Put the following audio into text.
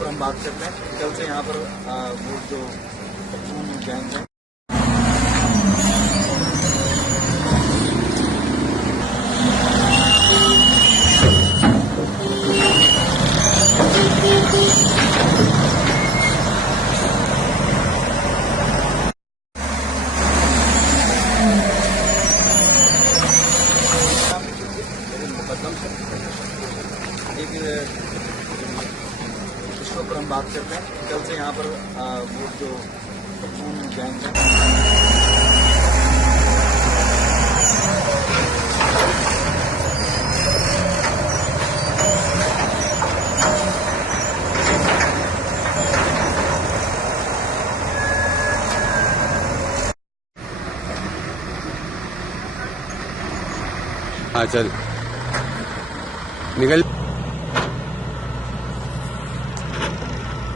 पर हम बात करते हैं। कल से यहाँ पर वो जो गैंग है मुकदम से एक विषयों पर हम बात करते हैं। कल से यहाँ पर वो जो गैंग है हाँ चल।